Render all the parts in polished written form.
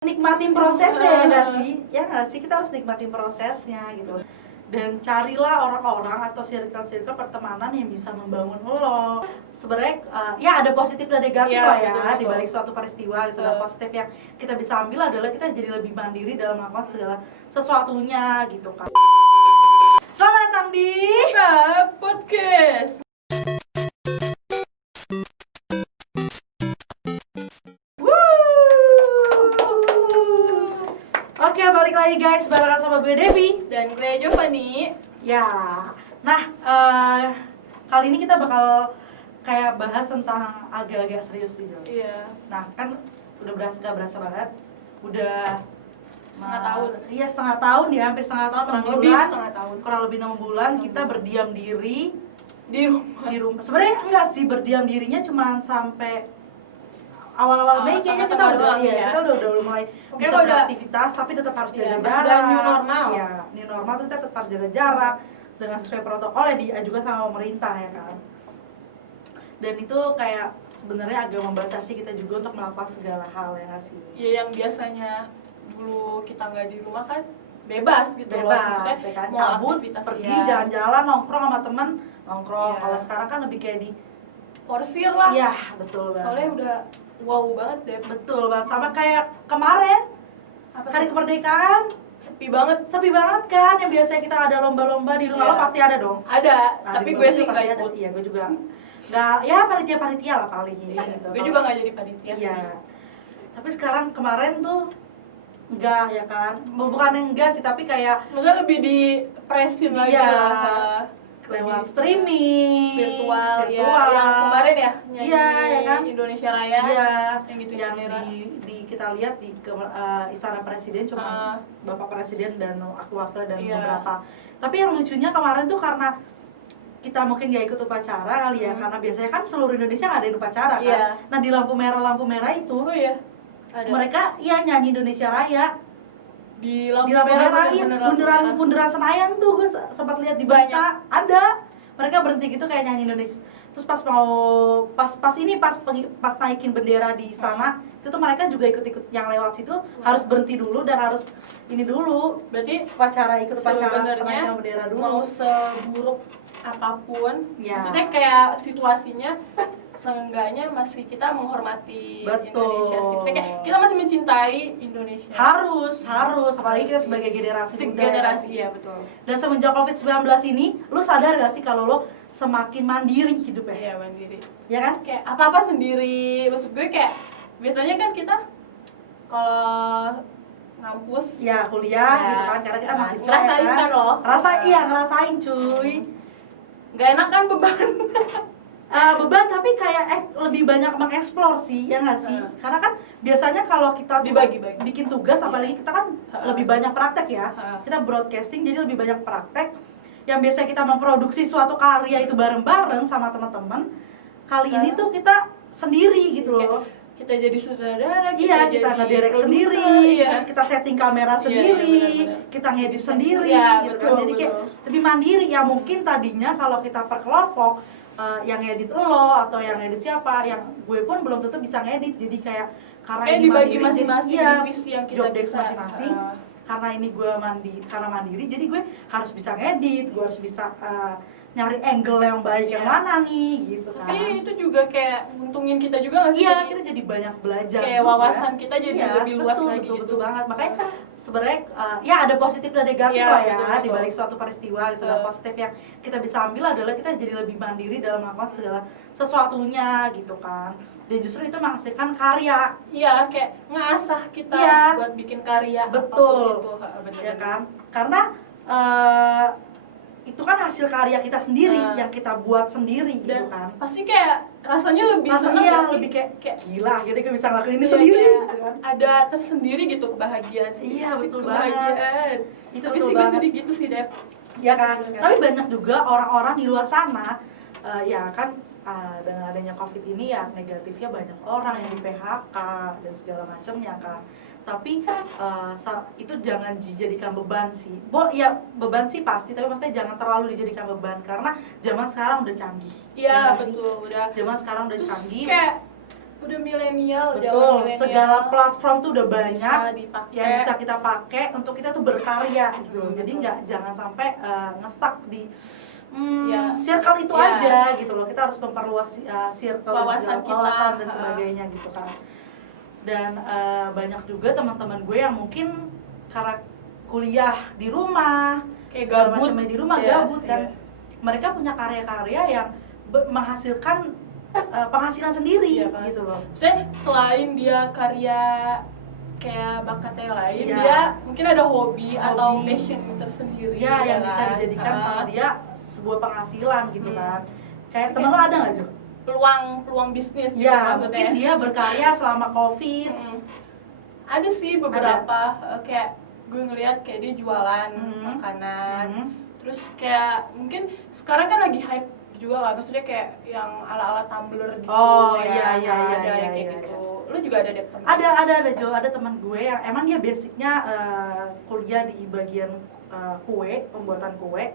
Nikmatin prosesnya ya nggak sih? Ya nggak sih, kita harus nikmatin prosesnya gitu. Dan carilah orang-orang atau circle-circle pertemanan yang bisa membangun lo. Sebenarnya ya ada positif dan negatif Ya, lah ya betul. di balik suatu peristiwa gitu. Dan positif yang kita bisa ambil adalah kita jadi lebih mandiri dalam melakukan segala sesuatunya gitu kan. Selamat datang di Podcast. Oke, balik lagi guys, barengan sama gue Devi Dan gue Giovanni. ya. Nah, kali ini kita bakal kayak bahas tentang agak-agak serius nih Jo. Iya. Nah, kan udah gak berasa banget. Udah Setengah tahun. Iya, setengah tahun ya, hampir setengah tahun, 6 Kurang lebih bulan. setengah tahun. Kurang lebih 6 bulan kita berdiam diri Di rumah. di rumah. Sebenarnya enggak sih, berdiam dirinya cuma sampai awal-awal Mei kayaknya kita tengah-tengah udah doang ya, ya. kita udah mulai Oke, bisa kalau udah- beraktivitas, tapi tetap harus Iya, jaga masih jarak. dalam new normal. Ya, new normal tuh kita tetap harus jaga jarak dengan sesuai protokol yang diajukan sama pemerintah ya kan. Dan itu kayak sebenarnya agak membatasi kita juga untuk melakukan segala hal ya nggak sih? Ya yang biasanya dulu kita nggak di rumah kan bebas gitu loh. Bebas Maksudnya ya kan, mau cabut, aktivitas, pergi ya. jalan-jalan, nongkrong sama temen, nongkrong. Iya. Kalau sekarang kan lebih kayak di Porsir lah. iya, betul banget. Soalnya udah wow banget deh. Betul banget, sama kayak kemarin Apa hari tuh? kemerdekaan Sepi banget. sepi banget kan, yang biasanya kita ada lomba-lomba di rumah. Iya. Lo pasti ada dong. Ada, Nah, tapi di gue rumah sih pasti nggak ada. ikut. Iya, gue juga nggak, ya panitia lah paling Iya, gitu. gue juga nggak jadi panitia Iya, sih. tapi sekarang kemarin tuh enggak ya kan, bukan enggak sih, tapi kayak Maksudnya lebih dipresin lagi Iya. lah. lewat streaming virtual ya, virtual. yang kemarin ya nyanyi Iya, ya kan? Indonesia Raya. Iya, yang gitu yang Indira. di kita lihat di Istana Presiden cuma Bapak Presiden dan aku wakil dan Iya. beberapa. Tapi yang lucunya kemarin tuh karena kita mungkin nggak ikut upacara kali ya, karena biasanya kan seluruh Indonesia nggak ada upacara kan. Iya. Nah di lampu merah itu Oh iya, ada mereka iya nyanyi Indonesia Raya di di lampu merah, iya, bener-bener lampu merah. bundaran Senayan tuh gue sempat lihat di berita ada mereka berhenti gitu kayak nyanyi Indonesia. Terus pas naikin bendera di istana itu tuh mereka juga ikut-ikut yang lewat situ harus berhenti dulu dan harus ini dulu Berarti ikut upacara sebenarnya penaikan bendera dulu. mau seburuk apapun, Ya. maksudnya kayak situasinya seenggaknya masih kita menghormati Betul. Indonesia sih. Maksudnya kayak kita masih mencintai Indonesia. harus apalagi kita Harus sebagai sih. generasi muda. Generasi ya betul. Dan semenjak COVID-19 ini, lu sadar gak sih kalau lo semakin mandiri hidupnya? Iya, mandiri. Ya kan? Kayak apa-apa sendiri. Maksud gue kayak biasanya kan kita kalau ngampus Ya kuliah Ya, gitu kan, karena kita ya, mahasiswa ngerasain ya kan lo. ngerasain cuy. nggak enak kan beban. Beban tapi kayak lebih banyak mengeksplor sih, ya nggak sih? Karena kan biasanya kalau kita tuh Dibagi-bagi. bikin tugas, apalagi kita kan lebih banyak praktek ya. Ha. Kita broadcasting jadi lebih banyak praktek. Yang biasa kita memproduksi suatu karya itu bareng-bareng sama teman-teman. Kali ini tuh kita sendiri gitu loh. Kita jadi sutradara, Iya, kita jadi ngedirect produser, sendiri, iya. kita setting kamera Iya, sendiri, benar-benar. kita ngedit sendiri, Iya, gitu betul, kan. Jadi kayak betul. lebih mandiri. Ya mungkin tadinya kalau kita per kelompok, yang ngedit lo atau yang ngedit siapa, yang gue pun belum tentu bisa ngedit. Jadi kayak karena Kayak ini dibagi mandiri, masing-masing iya, divisi yang kita job desk bisa. masing-masing. Karena ini gue karena mandiri, jadi gue harus bisa ngedit, gue harus bisa nyari angle yang baik yang Iya. mana nih, gitu kan. Tapi itu juga kayak nguntungin kita juga nggak sih? Iya, Jadi kita jadi banyak belajar. kayak juga. wawasan kita jadi Iya, lebih luas betul, lagi betul, gitu. betul banget. Makanya sebenarnya ya ada positif dan negatif Iya, lah ya betul, betul. di balik suatu peristiwa gitu. Dan positif yang kita bisa ambil adalah kita jadi lebih mandiri dalam melakukan segala sesuatunya gitu kan. Dan justru itu menghasilkan karya, Iya, kayak ngasah kita Iya. buat bikin karya. Betul. apapun itu. Ha, bener. ya kan? Karena itu kan hasil karya kita sendiri yang kita buat sendiri gitu Dan kan. pasti kayak rasanya lebih Rasanya seneng nggak sih? lebih kayak gila, jadi gue bisa ngelakuin ini Iya, sendiri kayak gitu kan. ada tersendiri gitu kebahagiaan sih. Iya, Asik betul kebahagiaan. Itu Tapi betul sih gue banget. sedih gitu sih, Dep. Ya kan, Iya. tapi banyak juga orang-orang di luar sana ya kan dengan adanya COVID ini ya negatifnya banyak orang yang di PHK dan segala macamnya kan. Tapi itu jangan dijadikan beban sih. Ya beban sih pasti, tapi maksudnya jangan terlalu dijadikan beban karena zaman sekarang udah canggih. Iya, Ya nggak sih? betul. Udah Zaman sekarang udah terus canggih. kayak udah milenial, betul, milenial, segala platform tuh udah banyak bisa dipakai. yang bisa kita pakai untuk kita tuh berkarya gitu. Jadi jangan sampai ngestak di Ya. circle itu Ya. aja gitu loh. Kita harus memperluas circle Wawasan kita. wawasan dan sebagainya gitu kan. Dan banyak juga teman-teman gue yang mungkin karena kuliah di rumah, Kayak segala gabut. macamnya di rumah, Iya, gabut kan. iya. Mereka punya karya-karya yang menghasilkan penghasilan sendiri Iya, kan. gitu loh. Maksudnya selain dia karya kayak bakatnya lain, Iya. dia mungkin ada hobi atau passion tersendiri. Ya, yang bisa kan? dijadikan sama dia sebuah penghasilan gitu kan. Kayak Oke. temen lo ada nggak Jo? Peluang bisnis gitu Ya, maksudnya. mungkin dia berkarya selama COVID. Ada sih beberapa kayak gue ngeliat kayak dia jualan makanan. Terus kayak mungkin sekarang kan lagi hype juga lah, maksudnya kayak yang ala-ala Tumblr gitu. Oh, ya, iya, ada yang kayak gitu. Lu juga ada deh temen? Ada Jo, ada teman gue yang emang dia basicnya kuliah di bagian kue, pembuatan kue.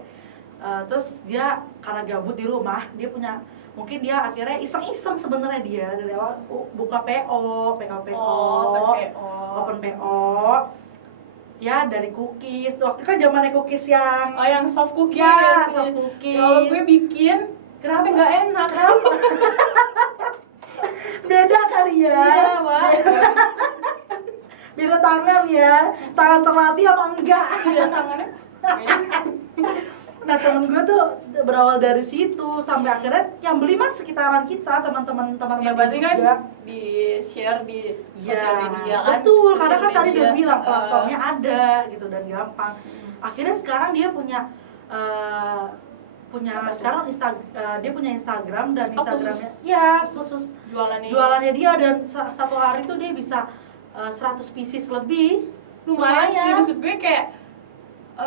Terus dia karena gabut di rumah, dia punya, mungkin dia akhirnya iseng-iseng sebenarnya dia dari awal buka PO, open PO. Ya dari cookies, waktu kan zamannya cookies yang yang soft cookies. Ya, soft cookies. Kalau gue bikin, kenapa nggak enak? beda kali ya. Iya, Wak. Beda tangan ya, tangan terlatih apa enggak? Iya, tangannya. Nah temen gue tuh berawal dari situ sampai akhirnya yang beli mas sekitaran kita, teman-teman Ya berarti kan juga. di share di Ya, sosial media kan. betul, karena kan Sosial tadi media, udah bilang platformnya ada gitu dan gampang. Akhirnya sekarang dia punya sekarang dia punya Instagram dan Instagramnya ya khusus jualannya dia, dan satu hari tuh dia bisa 100 pieces lebih. lumayan sih, maksud gue kayak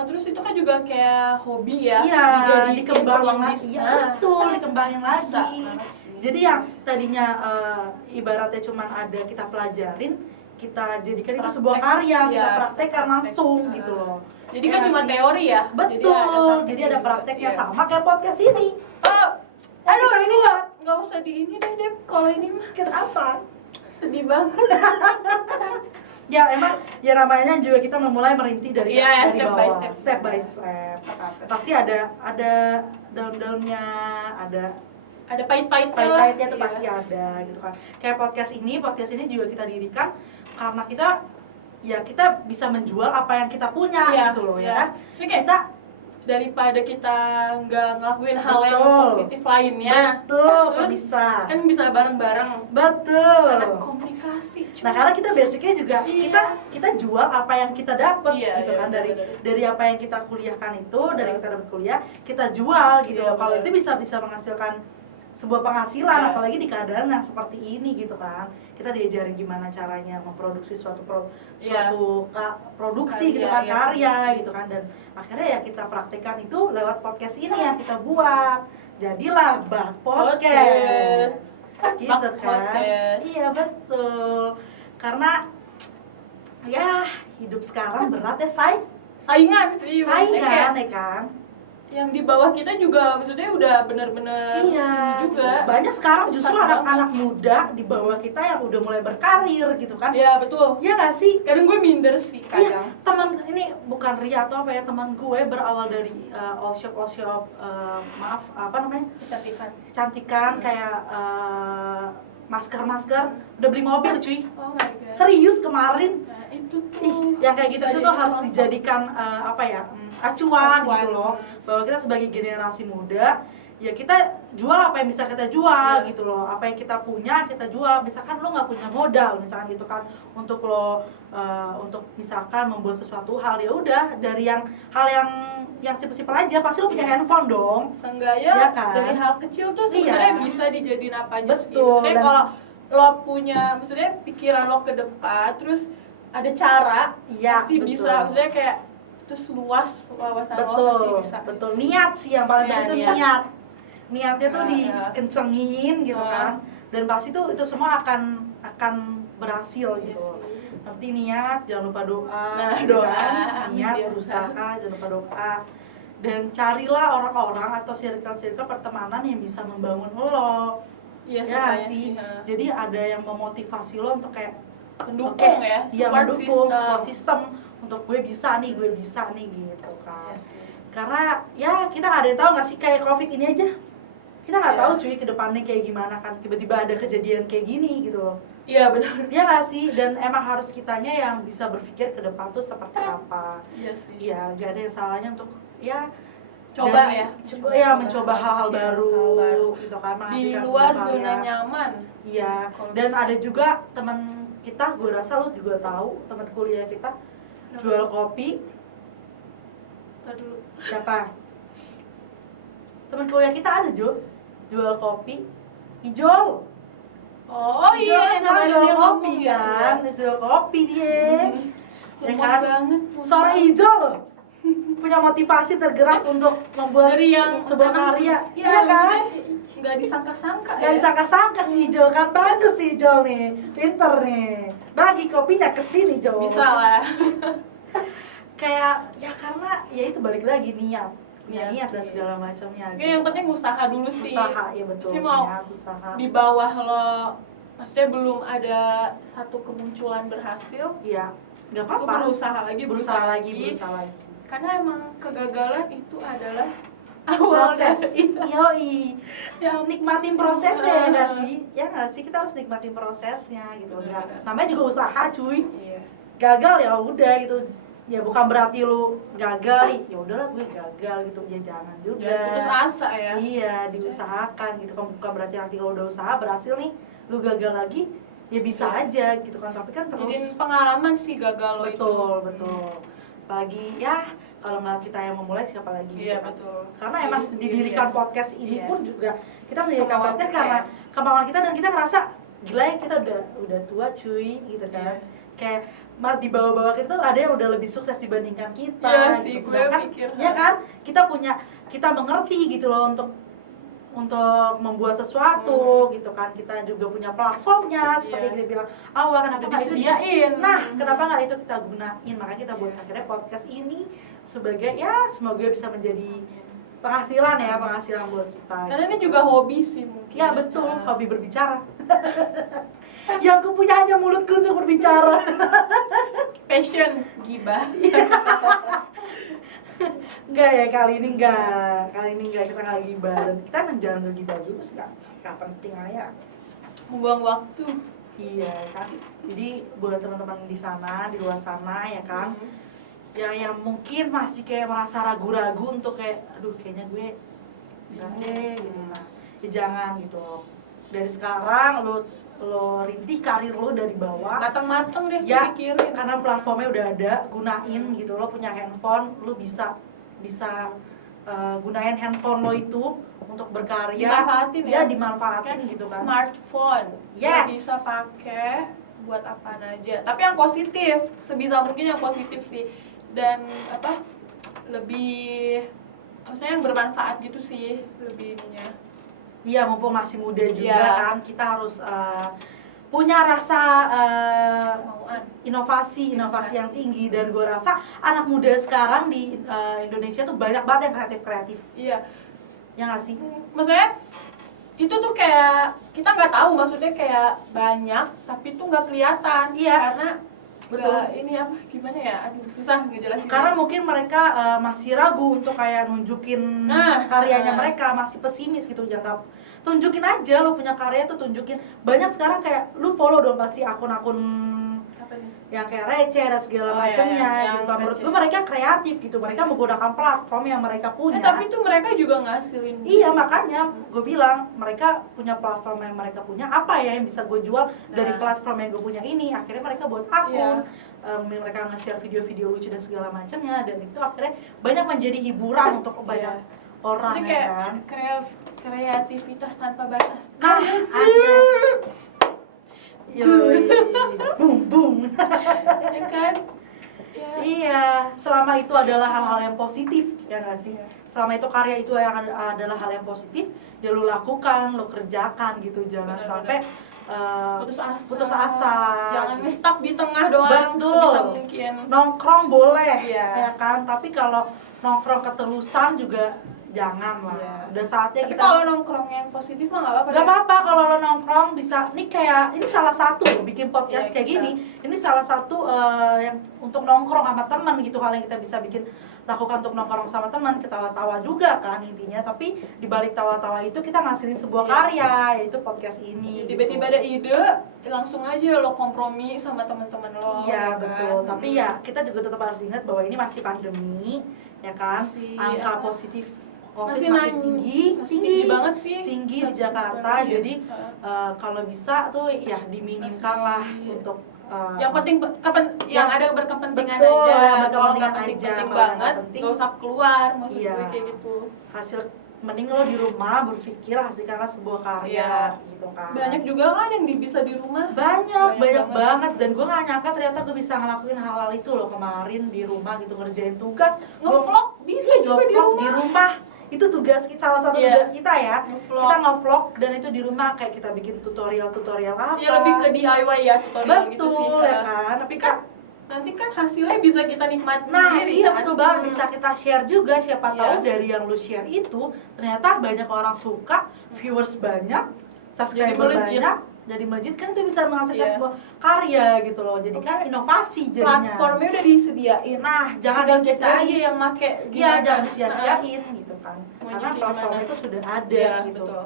terus itu kan juga kayak hobi ya, Iya, dijadiin dikembangin peluang lagi. bisnis. Iya, betul, dikembangin Bisa lagi. banget sih. Jadi yang tadinya ibaratnya cuman ada kita pelajarin, kita jadikan itu sebuah karya, Iya, kita praktekkan langsung praktek. gitu loh. Jadi Ya kan nggak cuma sih? teori ya. Betul, jadi ada juga. prakteknya Iya. sama kayak podcast ini. Oh, Ya, aduh kita ini buat. nggak usah di ini deh kalau ini mah Kenapa? sedih banget. Ya emang ya namanya juga kita memulai merintis dari Iya, dari step by bawah, step. step by step. Pasti ada daun-daunnya, ada pahit-pahitnya lah. pahit-pahitnya tuh Iya. pasti ada gitu kan. Kayak podcast ini juga kita dirikan karena kita bisa menjual apa yang kita punya Iya, gitu loh iya. ya kan. Jadi kayak Kita daripada kita nggak ngelakuin hal yang Betul. positif lainnya, betul terus bisa. kan bisa bareng-bareng. Betul. Anak komunikasi. cuy. Nah, karena kita basicnya juga Iya. kita jual apa yang kita dapat Iya, gitu iya, kan, benar. dari apa yang kita kuliahkan itu, dari kita dapat kuliah, kita jual gitu. Iya, Kalau benar. itu bisa menghasilkan sebuah penghasilan, Iya. apalagi di keadaan yang seperti ini gitu kan. Kita diajarin gimana caranya memproduksi suatu Iya. produksi gitu Karya, kan, iya, karya produksi. gitu kan, dan akhirnya ya kita praktekkan itu lewat podcast ini yang kita buat. Jadilah Bak Podcast. Gitu Bak kan. Podcast. Iya betul. Karena ya hidup sekarang berat ya, Saingan sih. maksudnya kayak saingan ya kan. yang di bawah kita juga maksudnya udah bener-bener Iya, ini juga. banyak sekarang justru Susah anak-anak muda di bawah kita yang udah mulai berkarir gitu kan. Iya betul. Iya nggak sih? Kadang gue minder sih Iya, kadang. teman ini bukan ria atau apa ya, teman gue berawal dari all shop maaf apa namanya, Kecantikan. kecantikan kayak masker udah beli mobil cuy. Oh my god. Serius kemarin. Nah, itu tuh. Ih, yang kayak gitu Bisa tuh jadi harus contoh. dijadikan acuan Acuan. gitu loh, bahwa kita sebagai generasi muda ya kita jual apa yang bisa kita jual Iya. gitu loh, apa yang kita punya kita jual. Misalkan lo nggak punya modal misalkan gitu kan, untuk lo untuk misalkan membuat sesuatu hal, ya udah dari hal yang simpel-simpel aja, pasti lo punya Iya. handphone dong. Seenggaknya Iya kan? dari hal kecil tuh sebenarnya Iya. bisa dijadiin apa aja sih. Betul, Maksudnya dan- kalau lo punya maksudnya pikiran lo ke depan terus ada cara, Iya, pasti betul. bisa. Maksudnya kayak terus luas wawasan lo Betul, pasti bisa. betul. Niat sih yang paling Iya, penting itu niat. niatnya tuh Iya, dikencengin gitu kan, dan pasti tuh itu semua akan berhasil Iya gitu. sih. Nanti niat, jangan lupa doa, Nah, gitu doa. kan? Niat, Iya. berusaha, jangan lupa doa. Dan carilah orang-orang atau circle-circle pertemanan yang bisa membangun lo. Iya, ya nggak sih. sih? Jadi ada yang memotivasi lo untuk kayak Mendukung ya, iya, support mendukung system. support system untuk gue bisa nih gitu kan. Iya sih. Karena ya kita nggak ada yang tahu nggak sih, kayak COVID ini aja kita nggak Iya. tahu cuy ke depannya kayak gimana kan, tiba-tiba ada kejadian kayak gini gitu loh. Iya benar. Ya nggak sih, dan emang harus kitanya yang bisa berpikir ke depan tuh seperti apa. Iya sih. Iya, gak ada yang salahnya untuk ya Coba dari- ya. coba ya mencoba hal-hal Iya, baru, hal baru. gitu kan, Di menghasilkan luar sebuah zona karya. nyaman. Iya, Kalau dan bisa. ada juga teman kita, gue rasa lu juga tahu, teman kuliah kita jual kopi. Ntar dulu. Siapa? Teman kuliah kita ada jual kopi hijau. Oh Hijau iya, kan sekarang kemarin jual dia kopi ngomong ya. kan, dia jual kopi dia. Ya Umur kan? banget. Seorang hijau loh, punya motivasi tergerak untuk membuat Dari yang sebuah anak- karya. Iya Iya kan? Nggak disangka-sangka Gak disangka-sangka si hijau kan, bagus nih hijau nih, pinter nih. Bagi kopinya ke sini Jo. Bisa lah. Kayak ya karena ya itu balik lagi niat. Iya Niat dan sih. segala macamnya. Oke, yang penting usaha dulu sih. Usaha, ya betul. Sih mau Niat, usaha. di bawah lo, maksudnya belum ada satu kemunculan berhasil, Iya, nggak lo apa-apa. berusaha lagi. Berusaha lagi. Karena emang kegagalan itu adalah awal Proses. dari Yoi. Ya, Nikmatin prosesnya ya nggak sih? Ya nggak sih, kita harus nikmatin prosesnya gitu. Benar. Nggak- namanya juga usaha cuy. Iya. Gagal ya udah gitu. Ya bukan berarti lu gagal, ya udahlah gue gagal gitu. Ya jangan juga. Jangan putus asa ya. Iya, diusahakan gitu kan, bukan berarti nanti kalau udah usaha berhasil nih, lu gagal lagi, ya bisa aja gitu kan, tapi kan terus Jadiin pengalaman sih gagal lo itu. betul. Apalagi ya kalau nggak kita yang memulai siapa lagi? Iya gitu kan. betul. Karena Diri emang sendiri didirikan ya. podcast ini Iya. pun juga kita mendirikan Kemauan podcast kita karena ya. kemauan kita, dan kita ngerasa gila ya kita udah tua cuy gitu kan. Iya. Kayak di bawah-bawah kita tuh ada yang udah lebih sukses dibandingkan kita. Iya sih, gitu. gue Sedangkan, mikir. ya kan kita mengerti gitu loh untuk membuat sesuatu gitu kan, kita juga punya platformnya seperti Iya. yang kita bilang awal, kenapa Udah nggak itu disediain. nah kenapa nggak itu kita gunain, makanya kita buat Iya. akhirnya podcast ini sebagai ya semoga bisa menjadi penghasilan buat kita. Karena ini juga hobi sih mungkin. Ya betul, Nah. hobi berbicara. Yang ku punya hanya mulutku untuk berbicara. Passion gibah. Enggak ya, kali ini enggak kita nggak gibah, dan kita emang jangan gibah dulu sih, nggak penting lah ya. Membuang waktu. Iya kan, jadi buat teman-teman di sana, di luar sana ya kan, yang mungkin masih kayak merasa ragu-ragu untuk kayak aduh kayaknya gue enggak deh gitu, nah ya jangan gitu loh. Dari sekarang lo rintis karir lo dari bawah. Mateng-mateng deh Ya, pikirin. karena platformnya udah ada, gunain gitu. Lo punya handphone, lo bisa gunain handphone lo itu untuk berkarya. Dimanfaatin ya. Dimanfaatin gitu kan. Smartphone. Yes. Lo bisa pakai buat apa aja. Tapi yang positif, sebisa mungkin yang positif sih. Dan lebih maksudnya yang bermanfaat gitu sih lebih ininya. Iya, mumpung masih muda juga Iya. kan, kita harus punya rasa Kemauan. inovasi yang tinggi, dan gue rasa anak muda sekarang di Indonesia tuh banyak banget yang kreatif. Iya. Ya nggak sih? Maksudnya itu tuh kayak kita nggak tahu, maksudnya kayak banyak tapi tuh nggak kelihatan. Iya. Karena Betul. ini gimana ya, aduh susah ngejelasin. Karena mungkin mereka masih ragu untuk kayak nunjukin karyanya, mereka masih pesimis gitu. Jangan tunjukin aja lo punya karya tuh, tunjukin. Banyak sekarang kayak lu follow dong pasti akun-akun apa nih? yang kayak receh dan segala Oh, iya, macamnya yang gitu. Menurut receh. gue mereka kreatif gitu, mereka menggunakan platform yang mereka punya. Tapi tuh mereka juga ngasilin. Iya, makanya gue bilang mereka punya platform yang mereka punya, apa ya yang bisa gue jual dari platform yang gue punya ini. Akhirnya mereka buat akun, mereka nge-share video-video lucu dan segala macamnya, dan itu akhirnya banyak menjadi hiburan untuk banyak orang. Jadi Ya kayak kan. kreativitas tanpa batas. Nah, ada. Yoi, bum bum. Ya kan? Ya. Iya, selama itu adalah hal-hal yang positif, ya nggak sih? Selama itu karya itu yang adalah hal yang positif, ya lu lakukan, lu kerjakan gitu. Jangan Benar, sampai putus asa. Jangan nge-stuck di tengah doang. Betul. Sebisa mungkin. Nongkrong boleh, Iya. ya kan? Tapi kalau nongkrong keterusan juga jangan lah. Iya. Udah saatnya Tapi kita. kalau nongkrong yang positif mah nggak apa-apa. Gak apa-apa kalau lo nongkrong bisa. Ini salah satu bikin podcast Iya, kayak gini. Ini salah satu yang untuk nongkrong sama teman gitu, hal yang kita bisa bikin lakukan untuk nongkrong sama teman, ketawa-tawa juga kan intinya. Tapi di balik tawa-tawa itu kita ngasilin sebuah karya, yaitu podcast ini. Tiba-tiba gitu. ada ide, langsung aja lo kompromi sama teman-teman lo. Iya ya kan? betul. Tapi ya kita juga tetap harus ingat bahwa ini masih pandemi, ya kan. Masih, Angka ya. positif COVID Masih makin tinggi banget sih. tinggi di 100%. Jakarta. Jadi kalau bisa tuh ya diminimkan lah Masih. untuk Yang penting yang ada berkepentingan betul, aja. yang Kalau berkepentingan nggak aja. penting-penting Kalau banget, nggak penting, nggak usah keluar. Maksud iya. gue kayak gitu. hasil mending lo di rumah berpikir hasilkanlah sebuah karya Iya. gitu kan. Banyak juga kan yang bisa di rumah. banyak banget. banget dan gue gak nyangka ternyata gue bisa ngelakuin hal-hal itu loh kemarin di rumah gitu, ngerjain tugas. Ngevlog bisa juga di Ngevlog rumah. Itu tugas kita, salah satu Iya. tugas kita ya. Ngevlog. Kita ngevlog dan itu di rumah kayak kita bikin tutorial apa. Ya lebih ke DIY ya, tutorial gitu sih. Betul ya kan. Tapi kan nanti kan hasilnya bisa kita nikmatin Nah sendiri. iya kan? betul banget, bisa kita share juga. Siapa Iya. tahu dari yang lu share itu ternyata banyak orang suka, viewers banyak, subscriber melejit. banyak, jadi melejit kan itu bisa menghasilkan Iya. sebuah karya gitu loh. Jadi kan inovasi jadinya. Platformnya udah disediain. Nah jangan Tinggal kita disia-siain. aja yang make. Iya gimana. jangan disia-siain gitu kan. Mau Karena nyobain platform gimana? itu sudah ada Iya, gitu. betul.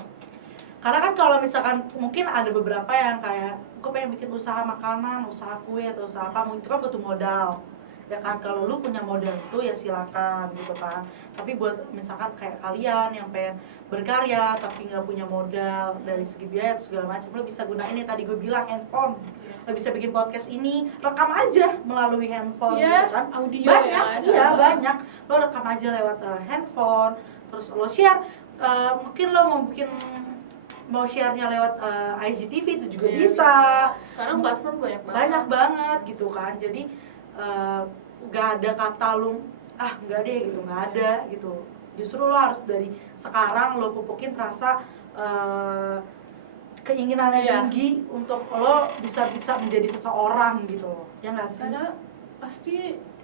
Karena kan kalau misalkan mungkin ada beberapa yang kayak gue pengen bikin usaha makanan, usaha kue atau usaha apa, itu kan butuh modal. Ya kan kalau lu punya modal itu ya silakan gitu kan. Tapi buat misalkan kayak kalian yang pengen berkarya tapi nggak punya modal dari segi biaya atau segala macam, lu bisa gunain yang tadi gue bilang, handphone. Lo bisa bikin podcast ini, rekam aja melalui handphone Iya, gitu kan. audio Banyak, ya. iya banyak. Lo rekam aja lewat handphone, terus lo share. Mungkin lo mau share-nya lewat IGTV itu juga Iya, bisa. Sekarang platform Banyak banget gitu kan. Jadi nggak ada kata lu nggak deh gitu, nggak ada gitu. Justru lo harus dari sekarang lo pupukin rasa keinginan yang Iya. tinggi untuk lo bisa menjadi seseorang gitu loh. Ya nggak sih? Karena pasti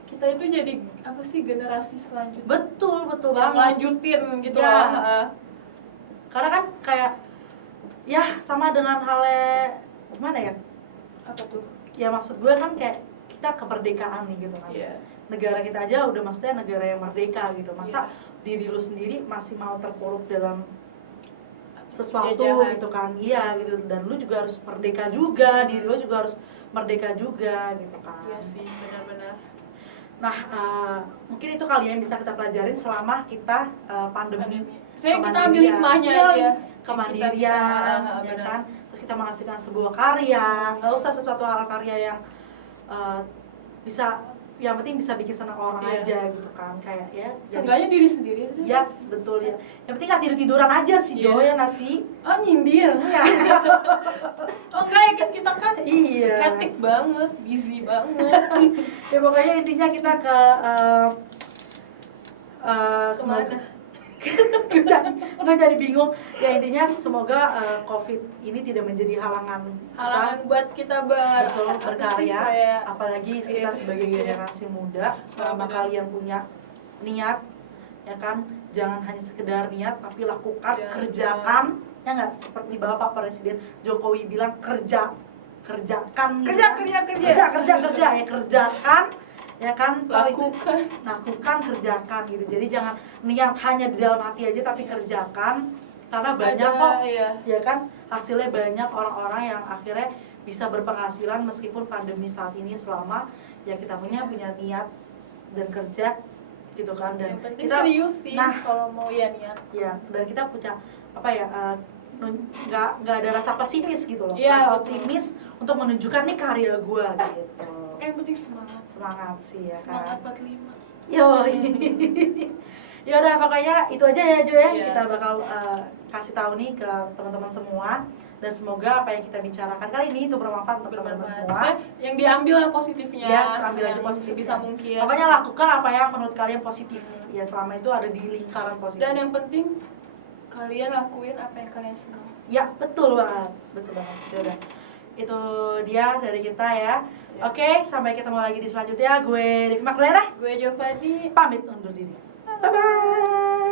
kita itu jadi apa sih, generasi selanjutnya. Betul Yang banget. lanjutin gitu Ya. lah. Karena kan kayak ya sama dengan halnya gimana ya? Apa tuh? Ya maksud gue kan kayak kita kemerdekaan nih gitu kan. Iya. Negara kita aja udah maksudnya negara yang merdeka gitu. Masa Iya. diri lu sendiri masih mau terpuruk dalam sesuatu Jajahan. gitu kan. Iya gitu, dan lu juga harus merdeka juga, diri lu juga harus merdeka juga gitu kan. Iya sih, benar-benar. Nah, mungkin itu kali yang bisa kita pelajarin selama kita pandemi. Saya kita ambil Kemandirian. hikmahnya Iya, aja. Kemandirian, Kita bisa, ya benar. kan. Terus kita menghasilkan sebuah karya, nggak usah sesuatu hal karya yang bisa, yang penting bisa bikin senang orang Iya. aja gitu kan, kayak ya. Seenggaknya diri sendiri. Yes, betul ya. Yang penting nggak tidur-tiduran aja sih, Iya. Jo, ya nggak sih? Oh, nyindir. Iya. Oh enggak ya, kan kita kan Iya. hektik banget, busy banget. Ya pokoknya intinya kita ke semoga Kemana? nggak jadi bingung. Ya intinya semoga COVID ini tidak menjadi halangan Buat kita betul apa sih, berkarya, kayak apalagi kita sebagai generasi muda. Selama Benar. kalian punya niat, ya kan, jangan hanya sekedar niat tapi lakukan, Ya, kerjakan, ya nggak, seperti Bapak Presiden Jokowi bilang kerjakan gitu kan. kerja ya, kerjakan ya kan. Kalau itu lakukan, kerjakan gitu. Jadi jangan niat hanya di dalam hati aja tapi kerjakan, karena banyak kok ya kan, hasilnya banyak orang-orang yang akhirnya bisa berpenghasilan meskipun pandemi saat ini, selama ya kita punya niat dan kerja gitu kan. Dan yang penting kita serius sih, nah, kalau mau ya niat. ya, dan kita punya apa ya, nggak ada rasa pesimis gitu loh, Iya, rasa betul. optimis untuk menunjukkan nih karya gua gitu. Yang penting semangat Sih ya kan. Semangat 45. Yo. Ya udah, pokoknya itu aja ya Jo ya. Iya. Kita bakal kasih tahu nih ke teman-teman semua, dan semoga apa yang kita bicarakan kali ini itu bermanfaat untuk teman-teman semua. Maksudnya yang diambil yang positifnya. Yes, ambil aja yang positifnya. bisa mungkin. Pokoknya lakukan apa yang menurut kalian positif. Ya selama itu ada di lingkaran positif. Dan yang penting kalian lakuin apa yang kalian senang. Ya, betul banget. Ya udah. Itu dia dari kita ya. Oke, sampai ketemu lagi di selanjutnya. Gue Devi Magdalena. Gue Jovadi. Pamit undur diri. Bye bye.